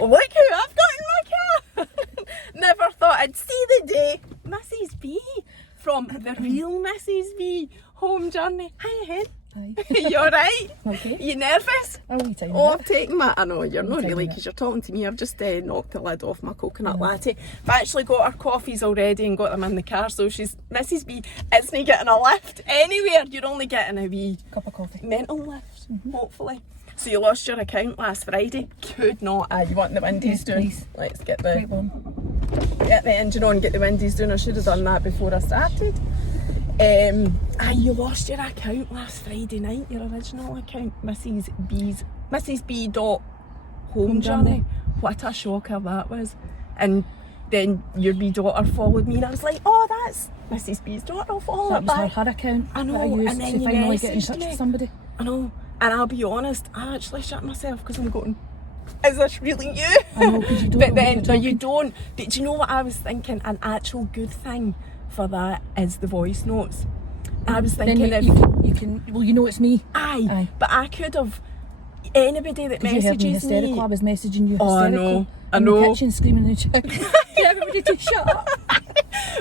Look who I've got in my car. Never thought I'd see the day. Mrs. B from the real Mrs. B home journey. Hi ahead. Hi. You alright? Okay. You nervous? A wee tiny Oh, bit. I've taken my... I know, you're not Tiny really, bit. because you're talking to me. I've just knocked the lid off my coconut latte. I've actually got our coffees already and got them in the car, so Mrs. B isn't getting a lift anywhere. You're only getting a wee Cup of coffee. mental lift, hopefully. So you lost your account last Friday? Could not. You want the windies Yes, doing? please. Let's get Quite the warm. engine on, get the windies doing. I should have done that before I started. You lost your account last Friday night, your original account, Mrs. B dot home journey. What a shocker that was. And then your wee daughter followed me and I was like, oh, that's Mrs. B's daughter, I'll follow That it was back. her account I know, that I used and then to you finally get in messaged touch me. with somebody. I know, and I'll be honest, I actually shut myself because I'm going, is this really you? I know, because you don't But know then, what no, you're you don't. But do you know what I was thinking? An actual good thing for that is the voice notes. I was thinking then if... you can, well, you know it's me. Aye, but I could have... Anybody that Because you heard me messages hysterical, I was messaging you Oh, I hysterical. know, I in know. the kitchen screaming and shouting. Get everybody to shut up.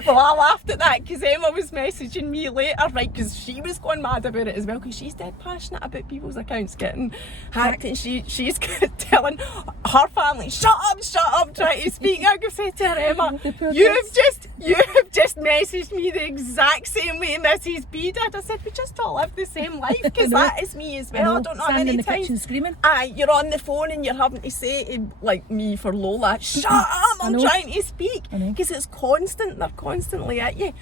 Well, I laughed at that because Emma was messaging me later, right, because she was going mad about it as well, because she's dead passionate about people's accounts getting hacked, and she's telling her family, shut up, trying to speak. I said to her, Emma, you've just messaged me the exact same way Mrs. B did. I said, we just all live the same life, because that is me as well. I don't know how Standing many in the times. kitchen screaming. Aye, you're on the phone and you're having to say to, like me for Lola, shut up, I'm trying to speak, because it's constant, they're constantly at you.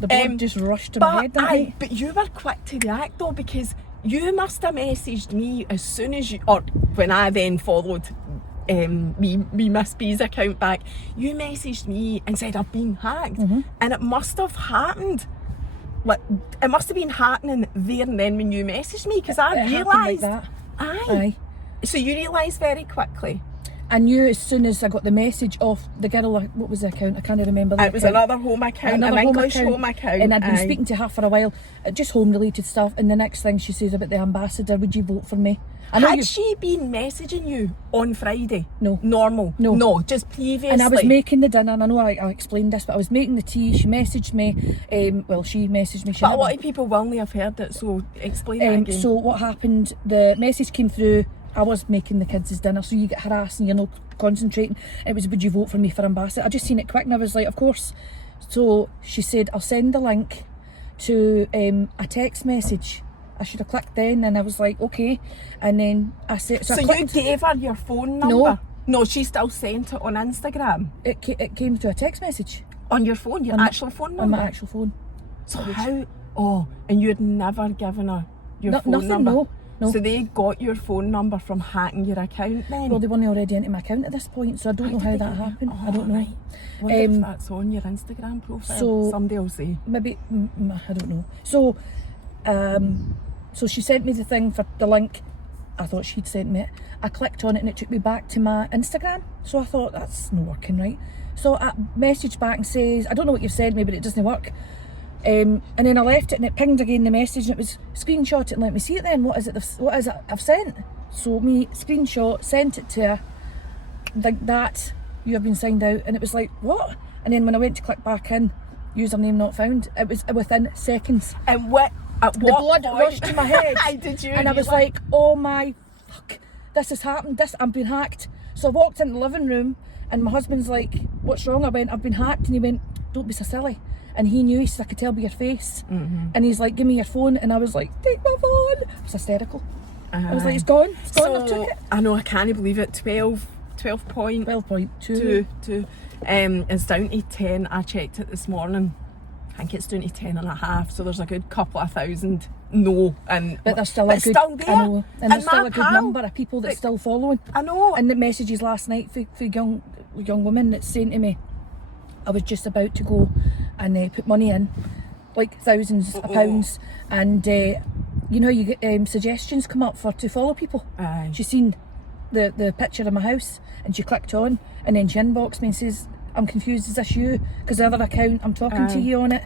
The blood just rushed to my head that night. But you were quick to react though, because you must have messaged me as soon as you, or when I then followed me Miss B's account back, you messaged me and said I've been hacked, and it must have happened. Like, it must have been happening there and then when you messaged me, because I realised. Like that. Aye. So you realised very quickly. I knew as soon as I got the message off the girl, what was the account? I can't remember. It was another home account, an English home account. And I'd been speaking to her for a while, just home related stuff, and the next thing she says about the ambassador, would you vote for me? Had she been messaging you on Friday? No. Normal? No, just previously. And I was making the dinner, and I know I explained this, but I was making the tea, she messaged me, she messaged me. But a lot of people will only have heard it, so explain it again. So what happened, the message came through, I was making the kids' dinner, so you get harassed and you're not concentrating. It was, would you vote for me for ambassador? I just seen it quick and I was like, of course. So she said, I'll send the link to a text message. I should have clicked then, and I was like, okay. And then I said, so you gave her your phone number? No, she still sent it on Instagram? It came to a text message. On your phone, your actual phone number? On my actual phone. So how? Oh, and you'd never given her your phone number? No. So they got your phone number from hacking your account then? Well, they weren't already into my account at this point, so I don't know how that happened. I don't know. Right. I wonder if that's on your Instagram profile. So somebody will say. Maybe, I don't know. So, so she sent me the thing for the link. I thought she'd sent me it. I clicked on it and it took me back to my Instagram. So I thought, that's not working right. So I messaged back and says, I don't know what you've sent me, but it doesn't work. And then I left it and it pinged again the message and it was screenshot it and let me see it then. What is it I've sent? So me screenshot, sent it to her, like that, you have been signed out, and it was like, what? And then when I went to click back in, username not found, it was within seconds. And what? At the what blood point? rushed to my head. Did you? And I was like, oh my fuck, this has happened, I'm being hacked. So I walked in the living room and my husband's like, what's wrong? I went, I've been hacked. And he went, don't be so silly. And he knew, he said, I could tell by your face. And he's like, give me your phone. And I was like, take my phone. I was hysterical. I was like, it's gone, I took it. I know, I can't believe it. 12.2. 12.2. It's down to 10. I checked it this morning. I think it's down to 10 and a half. So there's a good couple of thousand but there's still still there. I know. And there's still a good pal, number of people that's still following. I know. And the messages last night for young women that's saying to me, I was just about to go and put money in, like thousands of pounds, and you know, you get suggestions come up to follow people. Aye. She seen the picture of my house and she clicked on, and then she inboxed me and says, I'm confused, is this you? Because the other account, I'm talking to you on it.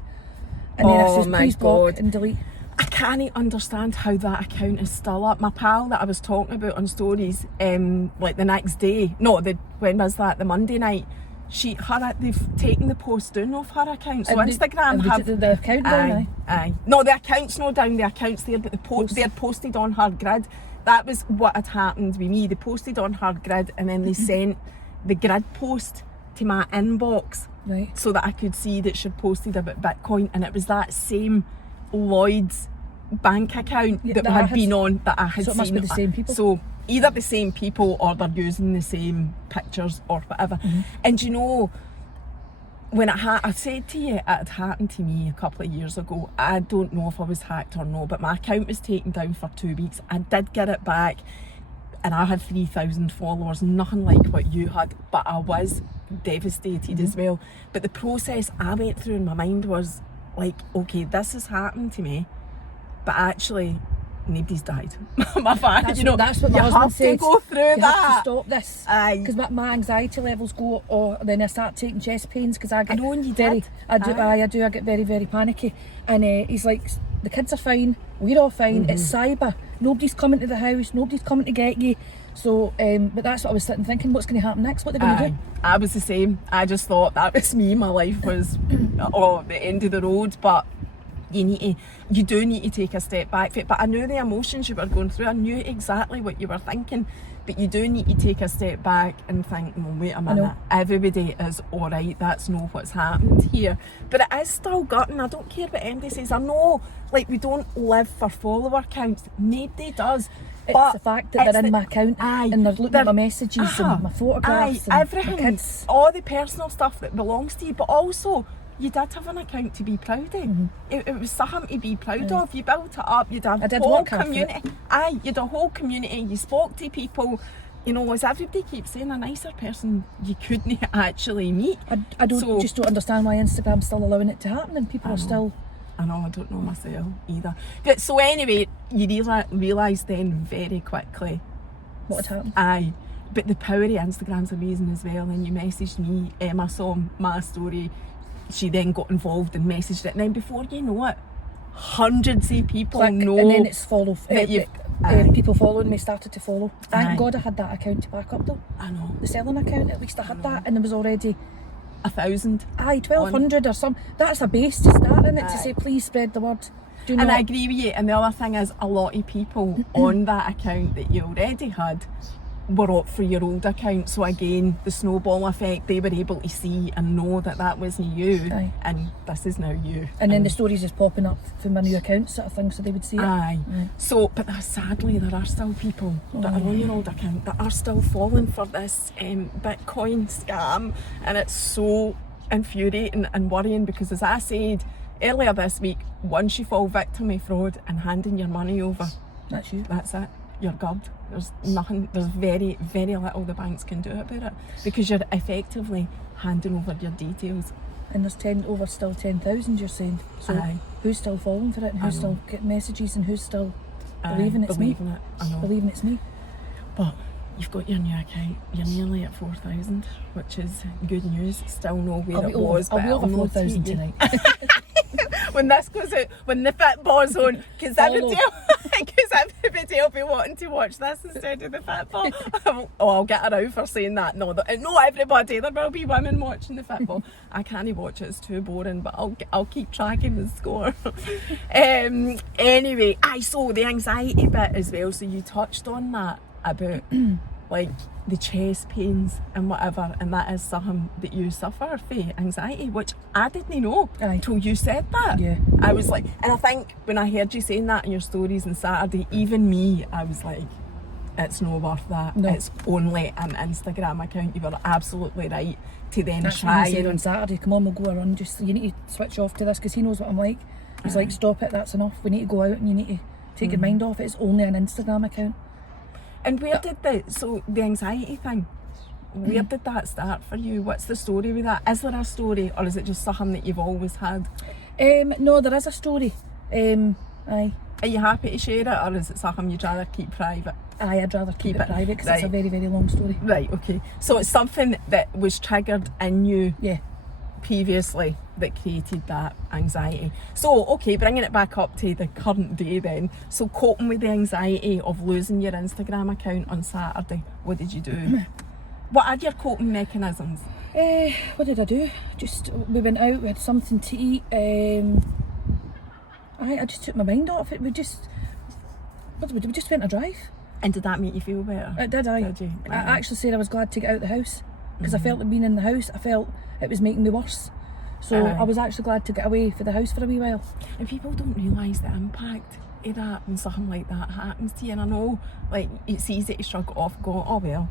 And then I says, please block and delete. I can't understand how that account is still up. My pal that I was talking about on stories, like the next day, when was that? The Monday night. They've taken the post down off her account. So Instagram have the account down. Aye. No, the account's not down. The account's there, but they're posted on her grid. That was what had happened with me. They posted on her grid, and then they sent the grid post to my inbox, right, so that I could see that she'd posted about Bitcoin, and it was that same Lloyd's bank account that had been on that I had seen. So it must be the same people. So either the same people or they're using the same pictures or whatever. And you know, when I said to you, it had happened to me a couple of years ago. I don't know if I was hacked or no, but my account was taken down for 2 weeks. I did get it back, and I had 3,000 followers, nothing like what you had, but I was devastated as well. But the process I went through in my mind was like, okay, this has happened to me, but actually nobody's died. My father, that's what my you husband have said. to go through you that. have to stop this. Aye. Because my anxiety levels go, then I start taking chest pains because I get know, and you very, did. I do. I get very, very panicky. And he's like, the kids are fine, we're all fine. It's cyber. Nobody's coming to the house. Nobody's coming to get you. So, but that's what I was sitting thinking. What's going to happen next? What are they going to do? I was the same. I just thought that was me. My life was the end of the road. But you do need to take a step back for it. But I knew the emotions you were going through. I knew exactly what you were thinking. But you do need to take a step back and think, well, wait a minute, everybody is all right. That's not what's happened here. But it is still gutting. I don't care what anybody says. I know, like, we don't live for follower counts. Nobody does. It's the fact that they're in my account and they're looking at my messages and my photographs and everything, my kids. all the personal stuff that belongs to you. But also, you did have an account to be proud of. It was something to be proud of. You built it up. You'd a whole community. You'd a whole community. You spoke to people. You know, as everybody keeps saying, a nicer person you couldn't actually meet. I just don't understand why Instagram's still allowing it to happen and people are still. I know, I don't know myself either. But so anyway, you realised then very quickly what had happened. But the power of Instagram's amazing as well. And you messaged me, Emma saw my story. She then got involved and messaged it, and then before you know it, hundreds of people know. And then it's people following me started to follow. Thank God I had that account to back up though. I know. The selling account, at least I had that, and there was already 1,000. 1,200 or some. That's a base to start in it to say, please spread the word. And I agree with you. And the other thing is, a lot of people on that account that you already had were up for your old account. So again, the snowball effect, they were able to see and know that that wasn't you. And this is now you. And then the stories is popping up for my new account sort of thing, so they would see it. So, but sadly, there are still people that are on your old account that are still falling for this Bitcoin scam. And it's so infuriating and worrying because, as I said earlier this week, once you fall victim of fraud and handing your money over, that's you. That's it. You're good. There's nothing, there's very, very little the banks can do about it because you're effectively handing over your details. And there's still 10,000 you're saying. So who's still falling for it and who's still getting messages and who's still believing it's me? I know. Believing it's me. But you've got your new account. You're nearly at 4,000, which is good news. Still know where it was, but I'll be over 4,000 tonight. When this goes out, when the football's on, because everybody will be wanting to watch this instead of the football. I'll get her out for saying that. No, not everybody. There will be women watching the football. I can't watch it; it's too boring. But I'll keep tracking the score. Anyway, so the anxiety bit as well. So you touched on that about like the chest pains and whatever, and that is something that you suffer from, anxiety, which I didn't know until you said that. I was like, and I think when I heard you saying that in your stories on Saturday, even me, I was like, it's not worth that. It's only an Instagram account. You were absolutely right to then try. He said on Saturday, come on, we'll go around, just you need to switch off to this, because he knows what I'm like. He's like, stop it, that's enough, we need to go out and you need to take your mind off it. It's only an Instagram account. And where did the anxiety thing, where did that start for you? What's the story with that? Is there a story, or is it just something that you've always had? No, there is a story. Are you happy to share it, or is it something you'd rather keep private? I'd rather keep it private because it's a very, very long story. Right, okay. So it's something that was triggered in you previously that created that anxiety. So, okay, bringing it back up to the current day then. So, coping with the anxiety of losing your Instagram account on Saturday, what did you do? What are your coping mechanisms? What did I do? We went out, we had something to eat. I just took my mind off it. We just went a drive. And did that make you feel better? It did, Did you? I actually said I was glad to get out of the house because I felt like being in the house, I felt it was making me worse. So I was actually glad to get away for the house for a wee while. And people don't realise the impact of that when something like that happens to you. And I know, like, it's easy to shrug it off, go, oh well,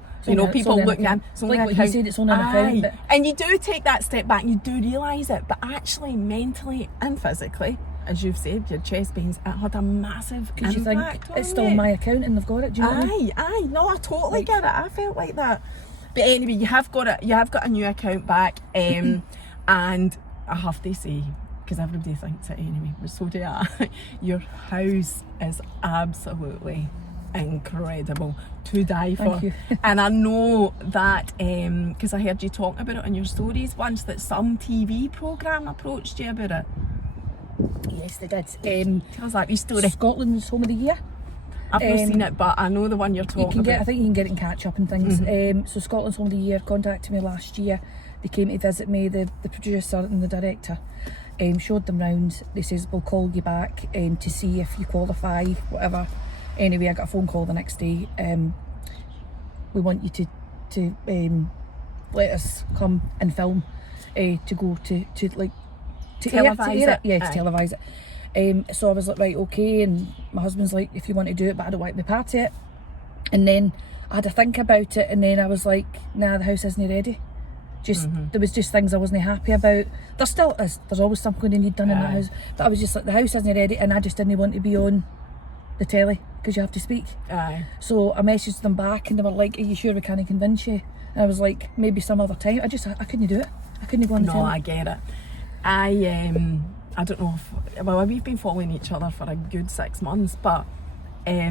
people looking at it's only like you said, it's only an account. But and you do take that step back and you do realise it, but actually mentally and physically, as you've said, your chest pains, it had a massive impact. because you think it's still my account and they've got it. Do you know what I mean? Aye, no, I totally get it. I felt like that. But anyway, you have got a new account back, and I have to say, because everybody thinks it anyway, but so do I, your house is absolutely incredible to die for. Thank you. And I know that because I heard you talking about it on your stories once, that some TV programme approached you about it. Yes, they did. Tell us that wee story. Scotland's Home of the Year. I've not seen it, but I know the one you're talking about. I think you can get it and catch up and things. So Scotland's Home of the Year contacted me last year. They came to visit me, the producer and the director. Showed them round. They says, we'll call you back to see if you qualify, whatever. Anyway, I got a phone call the next day. We want you to let us come and film, to go to Televise it. Yeah, to televise it. So I was like, right, okay. And my husband's like, if you want to do it, but I don't want to be part of it. And then I had to think about it, and then I was like, nah, the house isn't ready. There was just things I wasn't happy about. There still is. There's always something you need done in that house. But I was just like, the house isn't ready, and I just didn't want to be on the telly because you have to speak. Aye. So I messaged them back, and they were like, are you sure we can't convince you? And I was like, maybe some other time. I couldn't do it. I couldn't go on the telly. No, I get it. I don't know if, we've been following each other for a good 6 months, but I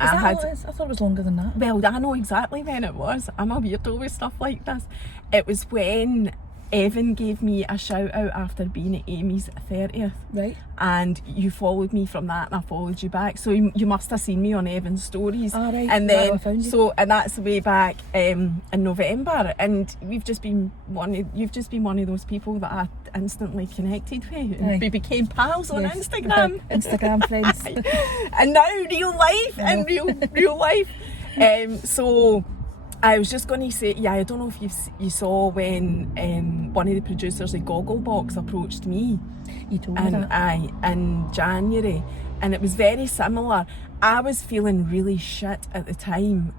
thought it was longer than that. Well, I know exactly when it was. I'm a weirdo with stuff like this. It was when Evan gave me a shout out after being at Amy's 30th. Right. And you followed me from that, and I followed you back. So you must have seen me on Evan's stories. Ah, right. And Right, then I found you. and that's way back in November. And you've just been one of those people that I instantly connected with. And Aye. we became pals on Yes. Instagram. Instagram friends. And now real life, and real life. So I was just going to say, I don't know if you saw when one of the producers of Gogglebox approached me. You told me that. In January, and it was very similar. I was feeling really shit at the time,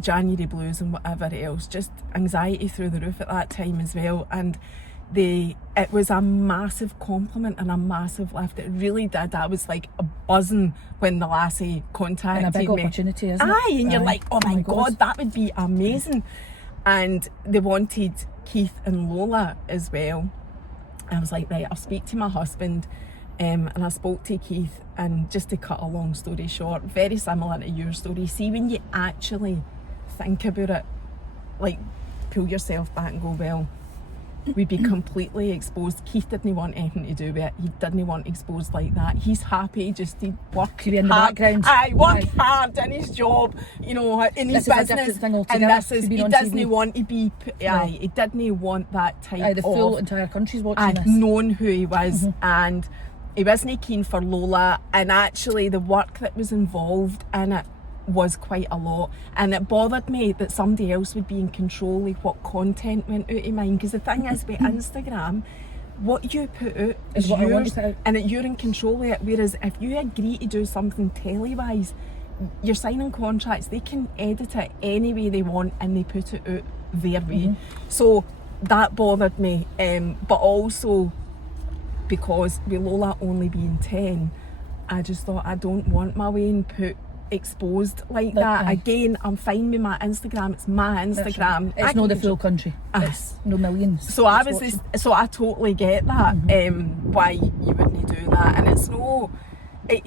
January blues and whatever else, just anxiety through the roof at that time as well. And it was a massive compliment and a massive lift. It really did. I was like buzzing when the lassie contacted me. And a big opportunity, isn't it? Aye, and you're like, oh my God, that would be amazing. And they wanted Keith and Lola as well. I was like, right, I'll speak to my husband. And I spoke to Keith, and just to cut a long story short, very similar to your story. See, when you actually think about it, like, pull yourself back and go, well, we'd be completely exposed. Keith didn't want anything to do with it. He didn't want exposed like that. He's happy just to work To be in the background. Work hard in his job, in his This is a business. different thing altogether, And this is, to be he on doesn't TV. want to be, he didn't want that type The of... full entire country's watching I'd this. known who he was, and he wasn't keen for Lola, and actually the work that was involved in it was quite a lot, and it bothered me that somebody else would be in control of what content went out of mine, because the thing is with Instagram, what you put out is what I want to yours, put out. and that you're in control of it, whereas if you agree to do something telly-wise, you're signing contracts, they can edit it any way they want and they put it out their way. So that bothered me, but also because with Lola only being 10, I just thought, I don't want my Wayne put exposed like that. Aye. Again, I'm fine with my Instagram. It's my Instagram. It's not the full country. It's no millions. So I totally get that. Why you wouldn't do that, and it's no.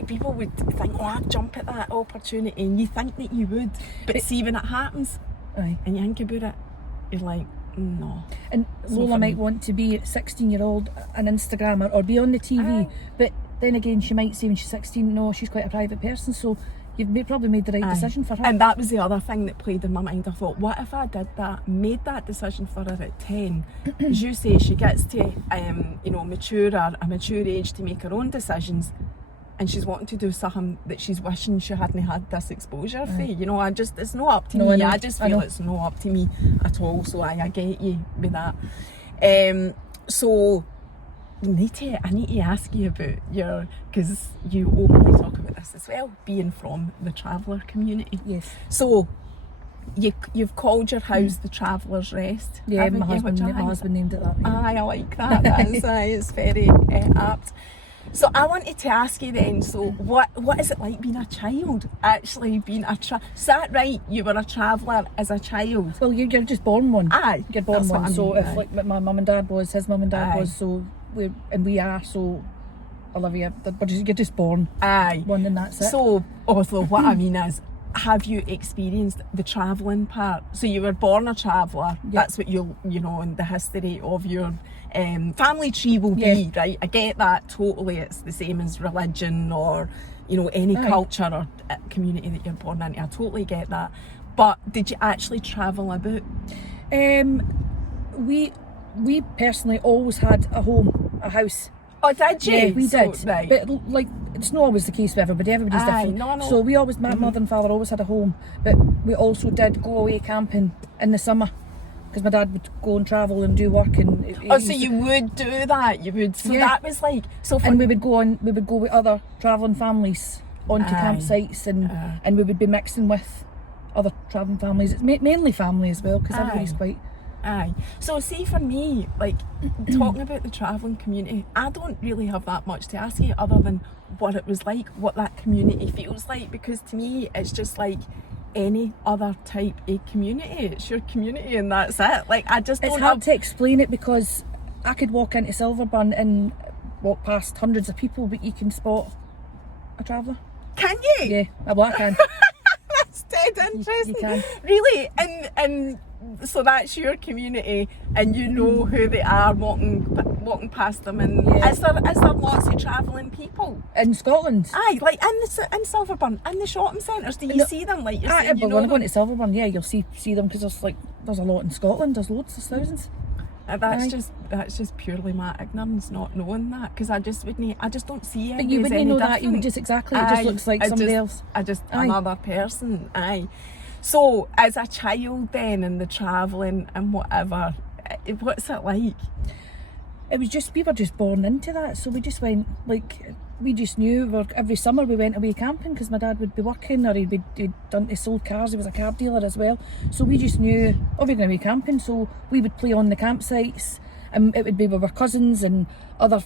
People would think, oh, I'd jump at that opportunity, and you think that you would, but see when it happens, Aye. and you think about it, you're like, No. And Lola might want to be 16-year-old an Instagrammer or be on the TV, but then again she might say when she's 16, no, she's quite a private person, so you've probably made the right decision for her. And that was the other thing that played in my mind. I thought, what if I did that, made that decision for her at 10? As you say, she gets to mature or a mature age to make her own decisions, and she's wanting to do something that she's wishing she hadn't had this exposure for. It's not up to me. I just feel it's not up to me at all. So I get you with that. So I need to ask you about because you openly talk about this as well, being from the traveller community. Yes. So you've called your house the Traveller's Rest. Yeah, my husband named it that. I like that. It's very apt. So I wanted to ask you then, so what is it like being a child, actually being is that right, you were a traveller as a child? Well, you're just born one. Aye. You're born one, so I mean, if like my mum and dad was, his mum and dad was, so we are, so Olivia, you're just born one and that's it. So, also what I mean is, have you experienced the travelling part? So you were born a traveller, that's what in the history of your family tree will be, right? I get that totally. It's the same as religion or any culture or community that you're born into. I totally get that. But did you actually travel about? We personally always had a home, a house. Oh, did you? Yeah, we did. Right. But like, it's not always the case with everybody. Everybody's different. No. So we always, my mother and father always had a home, but we also did go away camping in the summer. Because my dad would go and travel and do work, and so you would do that. You would. So that was like so. And we would go with other travelling families onto campsites, and we would be mixing with other travelling families. It's mainly family as well, because everybody's quite. So see, for me, like talking about the travelling community, I don't really have that much to ask you other than what it was like, what that community feels like, because to me it's just like any other type of community. It's your community and that's it. Like, I just don't It's hard to explain it, because I could walk into Silverburn and walk past hundreds of people, but you can spot a traveller. Can you? Yeah, well, I can. That's dead interesting. You can. Really? And so that's your community, and you know who they are walking past them, and is there lots of travelling people in Scotland? Aye, like in Silverburn, in the shopping centres, do you see them? Like you're saying, but when I go into Silverburn, you'll see them, because there's a lot in Scotland. There's loads, there's thousands. That's just purely my ignorance, not knowing that, because I just don't see it. But you wouldn't know that. You would just it just looks like somebody else. Another person. Aye. So as a child then, and the travelling and whatever, what's it like? It was just, we were just born into that, so we just went, like, we just knew every summer we went away camping, because my dad would be working, or he sold cars, he was a car dealer as well, so we just knew, we're going away camping, so we would play on the campsites, and it would be with our cousins and other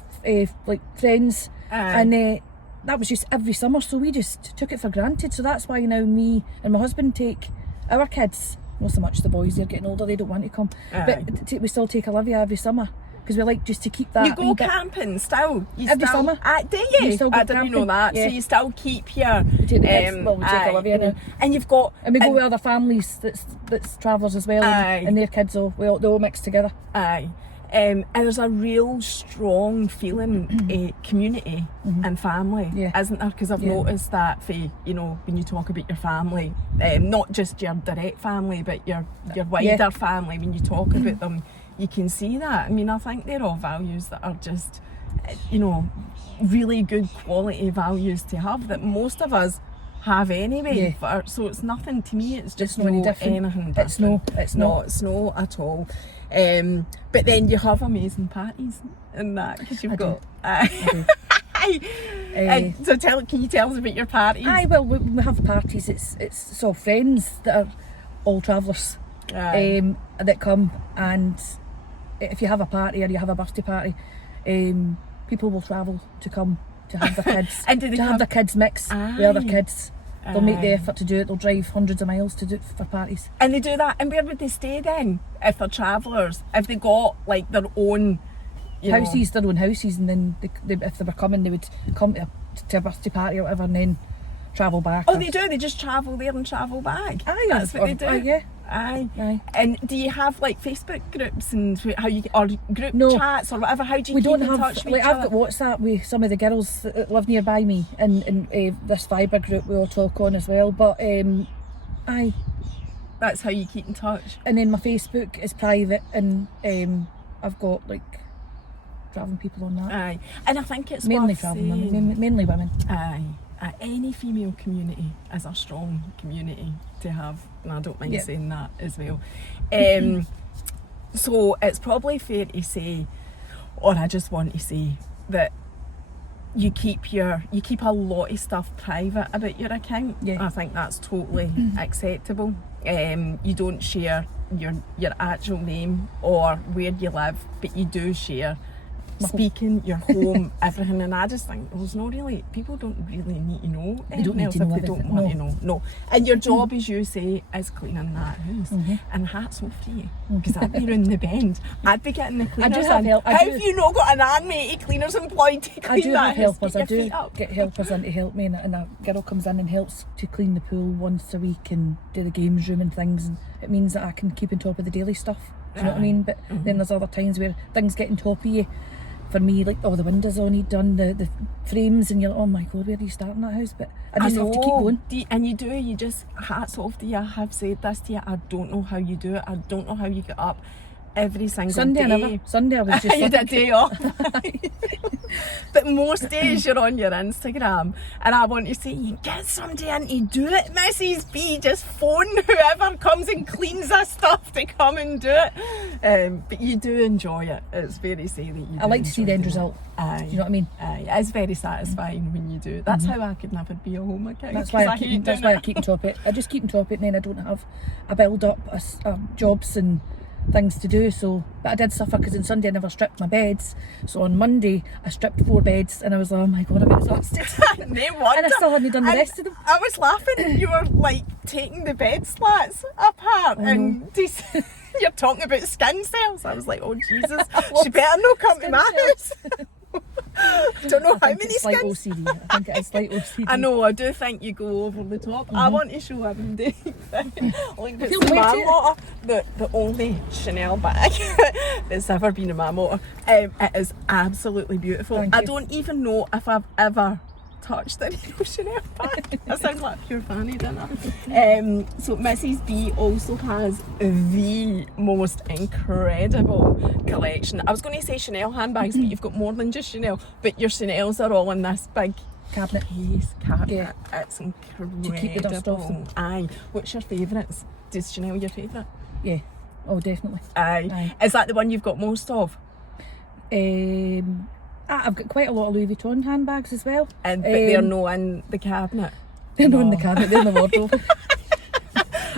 like friends, and that was just every summer, so we just took it for granted. So that's why now me and my husband take our kids, not so much the boys, they're getting older, they don't want to come, but we still take Olivia every summer, because we like just to keep that. You go camping still? Every summer. Do you? I didn't know that. Yeah. So you still keep your... We take the kids, we take Olivia now. And you've got... And we go with other families that's travellers as well, and their kids, they all mix together. Aye. And there's a real strong feeling community and family, isn't there? Because I've noticed that for, when you talk about your family, not just your direct family, but your wider family, when you talk about them, you can see that. I mean, I think they're all values that are just, really good quality values to have, that most of us have anyway. So it's nothing to me, it's just anything different. It's no at all. But then you have amazing parties and that, because you've got... So can you tell us about your parties? Well, we have parties. It's so friends that are all travellers that come, and if you have a party or you have a birthday party, people will travel to come to have their kids and have their kids mix with other kids. They'll make the effort to do it. They'll drive hundreds of miles to do it for parties. And they do that. And where would they stay then, if they're travellers? If they got like their own houses, their own houses, and then if they were coming, they would come to a birthday party or whatever, and then travel back. Oh, they do. They just travel there and travel back. That's what they do. Aye. And do you have like Facebook groups and how you or group No. chats or whatever? How do you We keep don't in have, touch with like, each I've other? got WhatsApp with some of the girls that live nearby me, and this Viber group we all talk on as well. But aye. That's how you keep in touch. And then my Facebook is private, and I've got like travelling people on that. Aye, and I think it's Mainly worth travelling saying, women, mainly women. Aye, any female community is a strong community to have, and I don't mind Yeah. saying that as well. So it's probably fair to say, or I just want to say, that you keep a lot of stuff private about your account. Yeah. I think that's totally acceptable. You don't share your actual name or where you live, but you do share speaking, your home, everything. And I just think there's no really, people don't really need to know anything else if they don't want to know. No. And your job, as you say, is cleaning that house. And hats off to you, because I'd be round the bend. I'd be getting the cleaners. I do have in. help. How have you not got an army of cleaners employed to clean I do that have house? helpers. Get I do your feet up. get helpers in to help me, and a girl comes in and helps to clean the pool once a week and do the games room and things, and it means that I can keep on top of the daily stuff. Do you know what I mean? But then there's other times where things get on top of you. For me, like, the windows all need done, the frames, and you're like, oh my god, where are you starting that house? But I just have to keep going. You just, hats off to you. I have said this to you, I don't know how you do it. I don't know how you get up every single Sunday, day. Sunday I was just you had a day off. But most days you're on your Instagram, and I want to say, you get somebody in to do it, Mrs. B. Just phone whoever comes and cleans this stuff to come and do it. But you do enjoy it. It's very say that you do. I like to see the end enjoy result. Aye. Do you know what I mean? Aye, it's very satisfying when you do it. That's how I could never be a home account. That's why I hate keep. That's doing why I it. keep on top of it. I just keep on top of it, and then I don't have a build up jobs and things to do. So, but I did suffer because on Sunday I never stripped my beds. So on Monday I stripped 4 beds, and I was like, oh my god, I'm exhausted. No And wonder. I still hadn't done the And rest of them. I was laughing. You were like taking the bed slats apart, and you're talking about skin cells. I was like, oh Jesus, she better not come to skin my cells. house. Don't know how many It's like skin. OCD. I think it is like OCD. I know, I do think you go over the top. I want to show everybody. Like, it's Feel my weighted. motor, the only Chanel bag that's ever been in my motor. It is absolutely beautiful. Thank I you. don't even know if I've ever touched the real Chanel bag. I sound like a pure fanny, don't I? So Mrs. B also has the most incredible collection. I was going to say Chanel handbags, but you've got more than just Chanel. But your Chanels are all in this big Cabinet. cabinet. Yeah. It's incredible. To keep the dust off them. Aye. What's your favourites? Is Chanel your favourite? Yeah. Oh, definitely. Aye. Is that the one you've got most of? I've got quite a lot of Louis Vuitton handbags as well. And but they're no in the cabinet. They're not in the cabinet, they're in the wardrobe.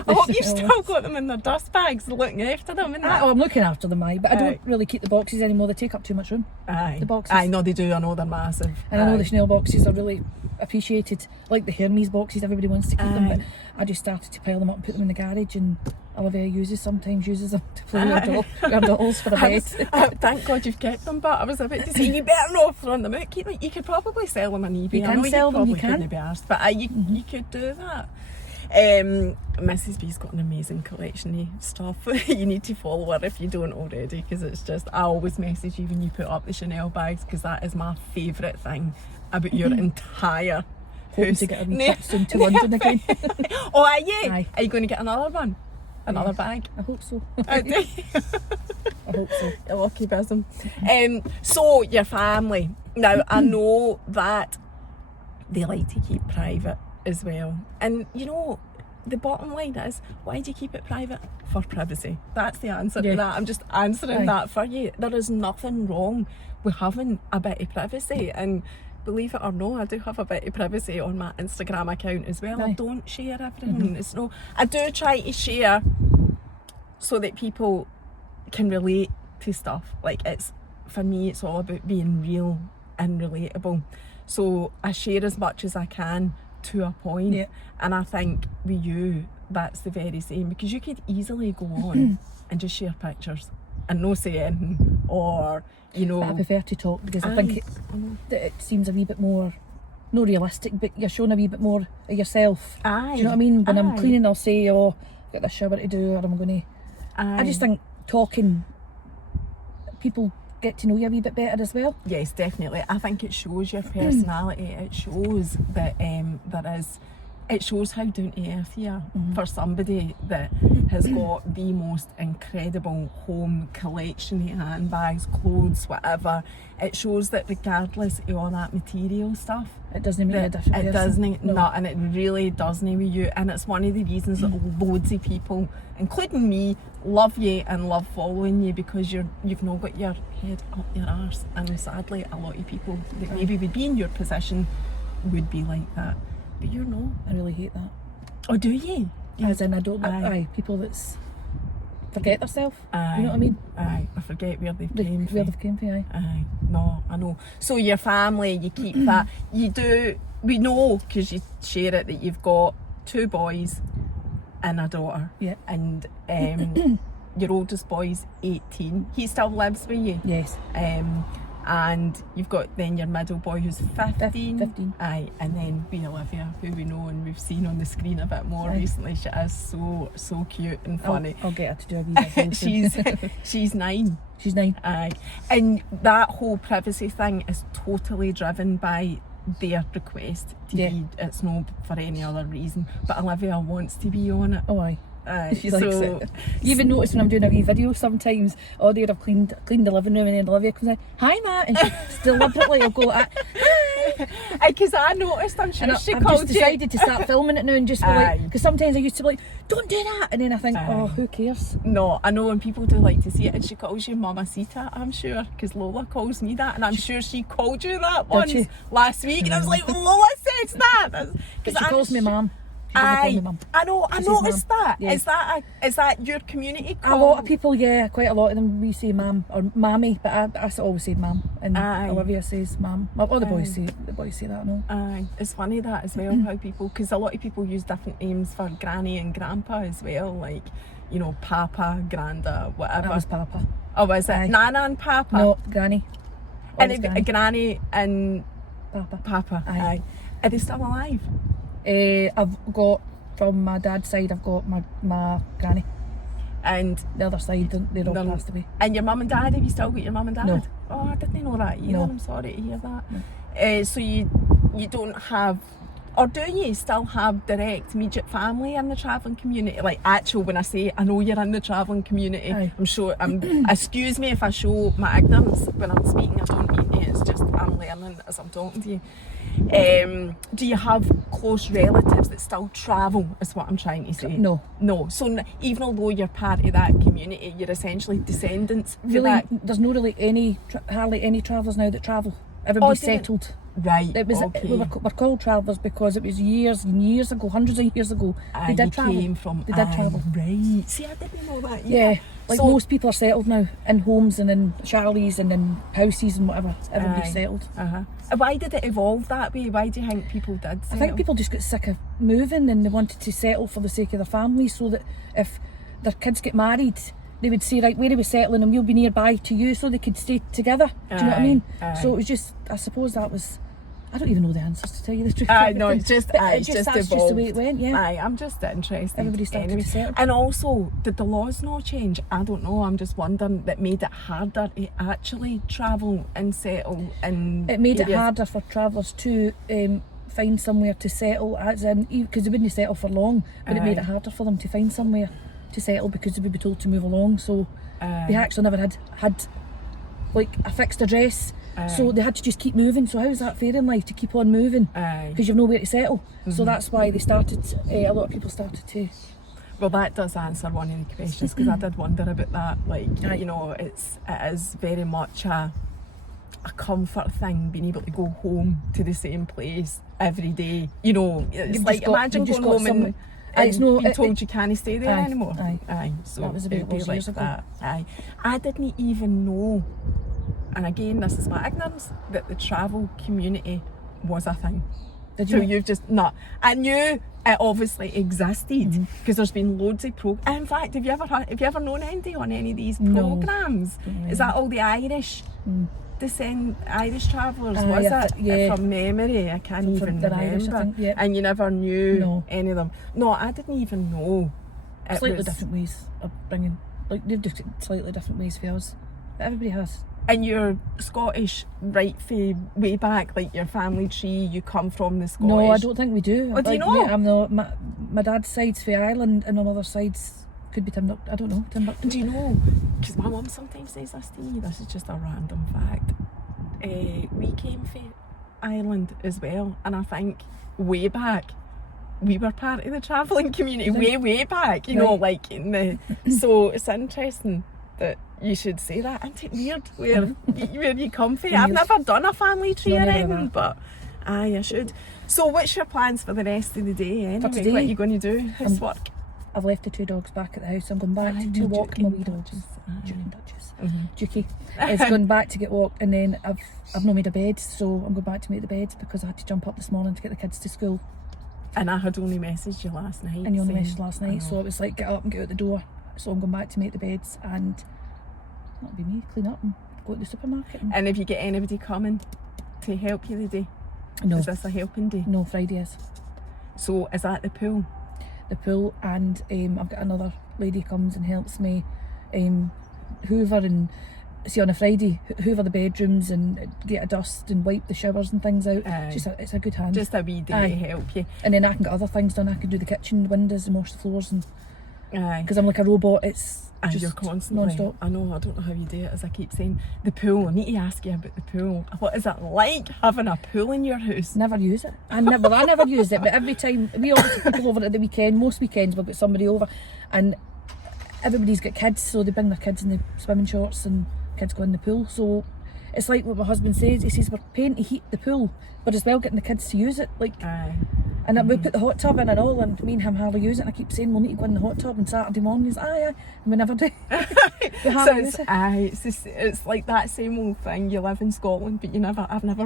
I hope you've still got them in their dust bags, looking after them, isn't it? I'm looking after them, but I don't Aye. really keep the boxes anymore. They take up too much room. Aye. The boxes. Aye, no, they do. I know they're massive. And I know Aye. the Chanel boxes are really appreciated. Like the Hermes boxes, everybody wants to keep them, but I just started to pile them up and put them in the garage, and Olivia sometimes uses them to play with our dolls for the bed. Thank God you've kept them, but I was about to say, you better not throw them out. Keep them. You could probably sell them on eBay. You I can know sell them, you probably can. couldn't be arsed, but you could do that. Mrs. B's got an amazing collection of stuff. You need to follow her if you don't already, because it's just, I always message you when you put up the Chanel bags, because that is my favourite thing about your entire Hoping house. to get a wee trip soon to London again. Oh, are you? Aye. Are you going to get another one? Another bag? I hope so. I do. I hope so. You're lucky, Bism. So, your family. Now, I know that they like to keep private as well. And, you know, the bottom line is, why do you keep it private? For privacy. That's the answer to that. I'm just answering that for you. There is nothing wrong with having a bit of privacy. And believe it or not, I do have a bit of privacy on my Instagram account as well. I don't share everything. It's no, I do try to share so that people can relate to stuff. Like, it's, for me, it's all about being real and relatable. So I share as much as I can to a point. Yeah. And I think with you, that's the very same, because you could easily go on and just share pictures and no say anything, or, you know. But I prefer to talk because I think that it seems a wee bit more, not realistic, but you're showing a wee bit more of yourself. Aye. Do you know what I mean? When I'm cleaning, I'll say, oh, got this shower to do, or I'm going to... I just Aye. think talking, people get to know you a wee bit better as well. Yes, definitely. I think it shows your personality. It shows that it shows how down to earth you are for somebody that has got the most incredible home collection of handbags, clothes, whatever. It shows that regardless of all that material stuff, It doesn't make you a different it person. doesn't, no, and it really doesn't with you. And it's one of the reasons that loads of people, including me, love you and love following you, because you've not got your head up your arse. And sadly, a lot of people that maybe would be in your position would be like that. But you're not. I really hate that. Oh, do you? As in, I don't like Aye. people that's forget themselves. Aye. You know what I mean? Aye, I forget where they came from. Where they've came from, aye. Aye, no, I know. So your family, you keep that. You do, we know, because you share it, that you've got 2 boys and a daughter. Yeah. And your oldest boy's 18. He still lives with you. Yes. And you've got then your middle boy who's 15. 15. Aye, and then we Olivia, who we know and we've seen on the screen a bit more recently. She is so cute and funny. I'll get her to do a wee video soon. She's 9. She's 9. Aye, and that whole privacy thing is totally driven by their request to be. It's not for any other reason. But Olivia wants to be on it. Oh aye. She likes so, it. You even notice when I'm doing a wee video sometimes, oh there I've cleaned the living room, and then Olivia comes in, hi Matt, and she deliberately will go hi. Because I noticed, I'm sure she I've called just decided to start filming it now and just be Aye. like, because sometimes I used to be like, don't do that, and then I think, Aye. oh who cares? No, I know, and people do like to see it, and she calls you Mamacita, I'm sure, because Lola calls me that, and I'm sure she called you that once she? last week, and I was like, Lola says that. Because she calls me mum. Aye, I know. I She says noticed mum. that. Yeah. Is that your community A call? lot of people, yeah, quite a lot of them, we say mum or mammy, but I always say mum, and Aye. Olivia says mum. Well, all the boys say that. I know. Aye, it's funny that as well, how people, because a lot of people use different names for granny and grandpa as well, like, you know, papa, granda, whatever. That was Papa. Oh, was it? Aye. Nana and papa? No, Granny. And Always granny and Papa. papa. Aye. Aye. Are they still alive? I've got, from my dad's side, I've got my granny. And The other side, they're all passed away. And your mum and dad, have you still got your mum and dad? No. Oh, I didn't know that either. No. I'm sorry to hear that. No. So you don't have, or do you still have direct immediate family in the travelling community? Like actual, when I say I know you're in the travelling community, Aye. I'm sure, excuse me if I show my ignorance when I'm speaking, I don't mean it, it's just I'm learning as I'm talking to you. Do you have close relatives that still travel, is what I'm trying to say? No. No. So even although you're part of that community, you're essentially descendants for Really, that. there's no really hardly any travellers now that travel. Everybody's did it? settled. Right, It was okay. we're called travellers because it was years and years ago, hundreds of years ago. They did travel. Came from, They did travel. Right. See, I didn't know that. Yeah, like So- most people are settled now in homes and in chalets and in houses and whatever. Everybody's Aye. settled. Uh-huh. Why did it evolve that way? Why do you think people did I settle? think people just got sick of moving and they wanted to settle for the sake of their family, so that if their kids get married, they would say, right, where are we settling, and we'll be nearby to you, so they could stay together. Do you know what I mean? Aye. So it was just, I suppose that was, I don't even know the answers, to tell you the truth. Aye, no, it's just, But it's just that's evolved. just the way it went, yeah. Aye, I'm just interested. Everybody started to settle. And also, did the laws not change? I don't know, I'm just wondering, that made it harder to actually travel and settle in It made it areas. harder for travellers to find somewhere to settle, as in, because they wouldn't settle for long, but it made Aye. it harder for them to find somewhere to settle because they would be told to move along. So they actually never had like a fixed address, so they had to just keep moving. So how's that fair in life, to keep on moving because you've nowhere to settle? So that's why they started. A lot of people started to. Well, that does answer one of the questions, because I did wonder about that. Like, you know, it is very much a comfort thing, being able to go home to the same place every day. You know, it's You've like, just got- imagine you've just going got home and it's no- being told you can't stay there Aye, anymore. aye. So That was about it'd be those like years ago. that. Aye. I didn't even know, and again, this is my ignorance, that the travel community was a thing. Did So you? you've just not. I knew it obviously existed, Mm-hmm. because there's been loads of in fact, have you ever known Andy on any of these No. programmes? Is that all the Irish Irish travellers? Aye, Was I it? yeah. From memory, I can't From even the remember. Irish, I think, yeah. And you never knew No. any of them. No, I didn't even know Slightly different ways of bringing, like they've just got slightly different ways for us. But everybody has. And you're Scottish right from way back, like your family tree, you come from the Scottish. No, I don't think we do. Oh, do you know? I'm not. My dad's side's for Ireland, and my mother's side's could be Timbuktu. I don't know, Timbuktu. Do you know? Because my mum sometimes says this to me. This is just a random fact. We came from Ireland as well, and I think way back we were part of the travelling community. Way back, you know, like in the. So it's interesting that you should say that. Isn't it weird where you come from? I've never done a family tree or anything, but I should. So what's your plans for the rest of the day anyway? For today, what are you going to do? Housework? I've left the 2 dogs back at the house. I'm going back to walk my wee dogs. Duchess. Dukey is going back to get walked, and then I've not made a bed, so I'm going back to make the beds because I had to jump up this morning to get the kids to school. And I had only messaged you last night. And you only messaged last night, so it was like get up and get out the door. So I'm going back to make the beds, and that'll be me, clean up and go to the supermarket. And if you get anybody coming to help you today? No. Is this a helping day? No, Friday is. So is that the pool? The pool, and I've got another lady comes and helps me hoover, and see on a Friday hoover the bedrooms and get a dust and wipe the showers and things out. It's a good hand. Just a wee day to help you. And then I can get other things done. I can do the kitchen, the windows and wash the floors, and because I'm like a robot, it's just you're constantly non-stop. I know, I don't know how you do it, as I keep saying. The pool, I need to ask you about the pool. What is it like having a pool in your house? Never use it. I never used it, but every time we always have people over at the weekend. Most weekends we'll get somebody over, and everybody's got kids, so they bring their kids in the swimming shorts and kids go in the pool. So it's like what my husband says. He says we're paying to heat the pool, but as well getting the kids to use it. Like, and we put the hot tub in and all, and me and him hardly use it. And I keep saying we'll need to go in the hot tub on Saturday morning. He's aye, and we never do. It's like that same old thing. You live in Scotland, but I've never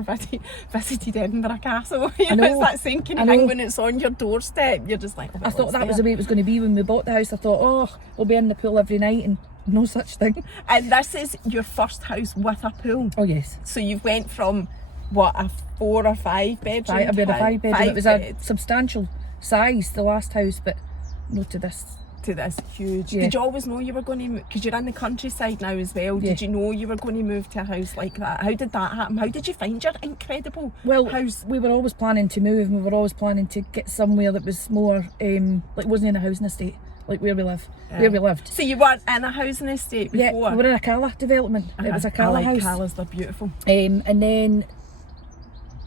visited Edinburgh Castle. You know, it's that same kind of thing when it's on your doorstep. You're just like, I thought that was the way it was going to be when we bought the house. I thought, oh, we'll be in the pool every night, and no such thing. And this is your first house with a pool. Oh yes. So you went from what, a 4 or 5 bedroom? I had a 5 bedroom. It was a substantial size, the last house, but no to this. To this huge. Yeah. Did you always know you were going to move? Because you're in the countryside now as well. Yeah. Did you know you were going to move to a house like that? How did that happen? How did you find your incredible house? We were always planning to move, and we were always planning to get somewhere that was more, like wasn't in a housing estate, like where we live, where we lived. So you weren't in a housing estate before? Yeah, we were in a Cala development. It was a Cala house. Calas, they're beautiful. And then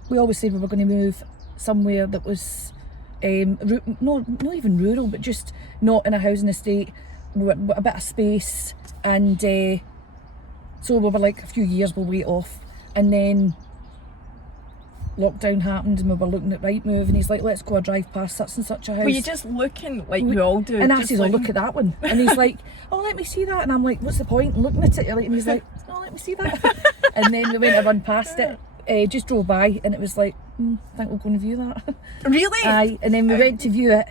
we always said we were going to move somewhere that was not even rural, but just not in a housing estate, with a bit of space. And so we were like, a few years we'll wait off, and then lockdown happened, and we were looking at Rightmove, and he's like, let's go a drive past such and such a house. Were you just looking like we all do? And I says, look at that one. And he's like, oh, let me see that. And I'm like, what's the point in looking at it? And he's like, oh, let me see that. And then we went to run past it, just drove by, and it was like, I think we're going to view that. Really? Aye. And then we went to view it,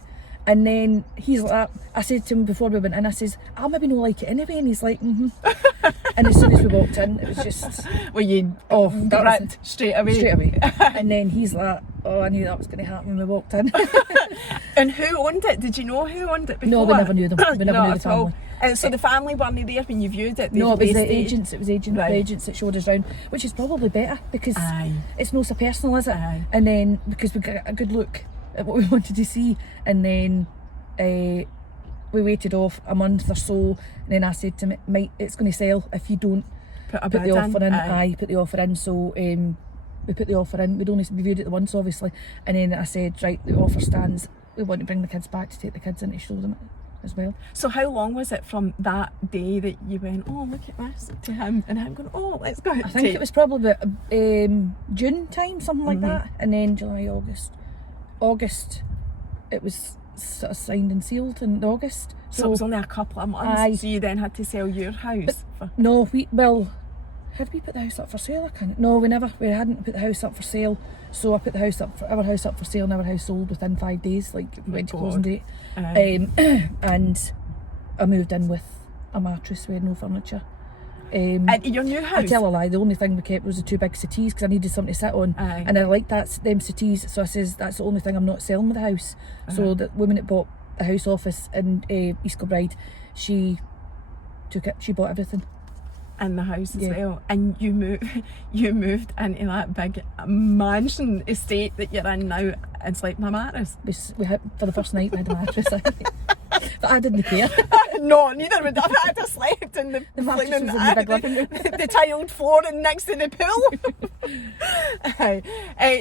and then he's like, I said to him before we went in, I says, I'll maybe not like it anyway. And he's like, And as soon as we walked in, it was just... Well, you gripped straight away. Straight away. And then he's like, oh, I knew that was going to happen when we walked in. And who owned it? Did you know who owned it before? No, we never knew them. We never knew the family. And so the family weren't there when you viewed it? No, it was the agents. It was the agents that showed us round, which is probably better, because it's not so personal, is it? And then, because we got a good look at what we wanted to see, and then we waited off a month or so, and then I said to him, mate, it's going to sell if you don't put the offer in. Put the offer in. So we put the offer in. We'd only viewed it once, obviously, and then I said, right, the offer stands. We want to bring the kids back to take the kids in to show them it as well. So how long was it from that day that you went, oh, look at this, to him, and him going, oh, let's go? I think it was probably about June time, something like that, and then July, August, it was sort of signed and sealed in August. So it was only a couple of months. So you then had to sell your house. Had we put the house up for sale? I can't. No, we hadn't put the house up for sale. So I put our house up for sale, and our house sold within 5 days. Like, we went to closing date, and I moved in with a mattress. We had no furniture. And your new house? I tell a lie. The only thing we kept was the 2 big settees, because I needed something to sit on, and I liked them settees. So I says that's the only thing I'm not selling with the house. So the woman that bought the house office in East Kilbride, she took it. She bought everything. In the house as well, and you moved into that big mansion estate that you're in now. It's like my mattress. We had, for the first night we had a mattress, but I didn't care. No, neither would I. I'd have slept in the mattress was in the big living room. the tiled floor and next to the pool.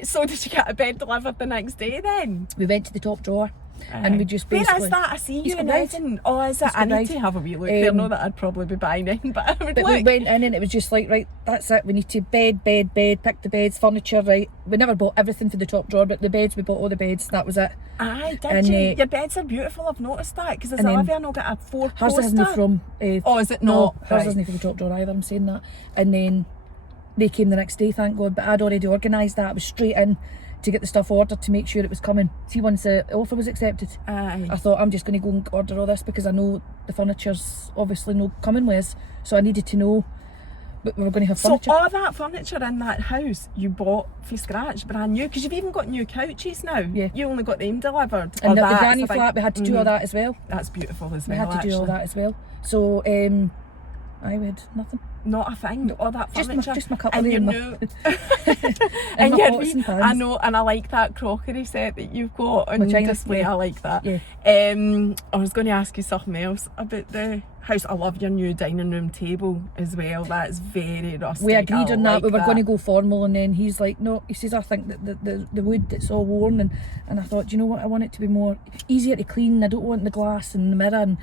So did you get a bed delivered the next day then? We went to the top drawer. And we just basically... Where is that? I see you in Kilbride. Edinburgh. Oh, is it? I need to have a wee look there. Not that I'd probably be buying in, but I would But look. we went in and it was just like, right, that's it. We need to bed, pick the beds, furniture, right. We never bought everything for the top drawer, but the beds, we bought all the beds. That was it. Aye, did And, you? Your beds are beautiful. I've noticed that. Because as and then- Olivia not got a 4 Hers poster. isn't from... Oh, is it No, not? hers Right. isn't from the top drawer either, I'm saying that. And then they came the next day, thank God, but I'd already organised that. I was straight in to get the stuff ordered to make sure it was coming. See, once the offer was accepted, Aye. I thought I'm just going to go and order all this because I know the furniture's obviously no coming with us, so I needed to know that we were going to have So furniture. all that furniture in that house you bought from scratch, brand new, because you've even got new couches now. Yeah. You only got them delivered. And the that's granny a big- flat, we had to do all that as well. That's beautiful as We well. had to do all actually. that as well. So, I had nothing. Not a thing. All that furniture. Just my cutlery and and your my- new And my your pots and pans. I know, and I like that crockery set that you've got on My china, display. yeah. I like that. Yeah. I was going to ask you something else about the house. I love your new dining room table as well. That's very rustic. We agreed I on that. like We were going to go formal, and then he's like, no, he says, I think that the wood that's all worn, and I thought, do you know what, I want it to be more easier to clean. I don't want the glass and the mirror, and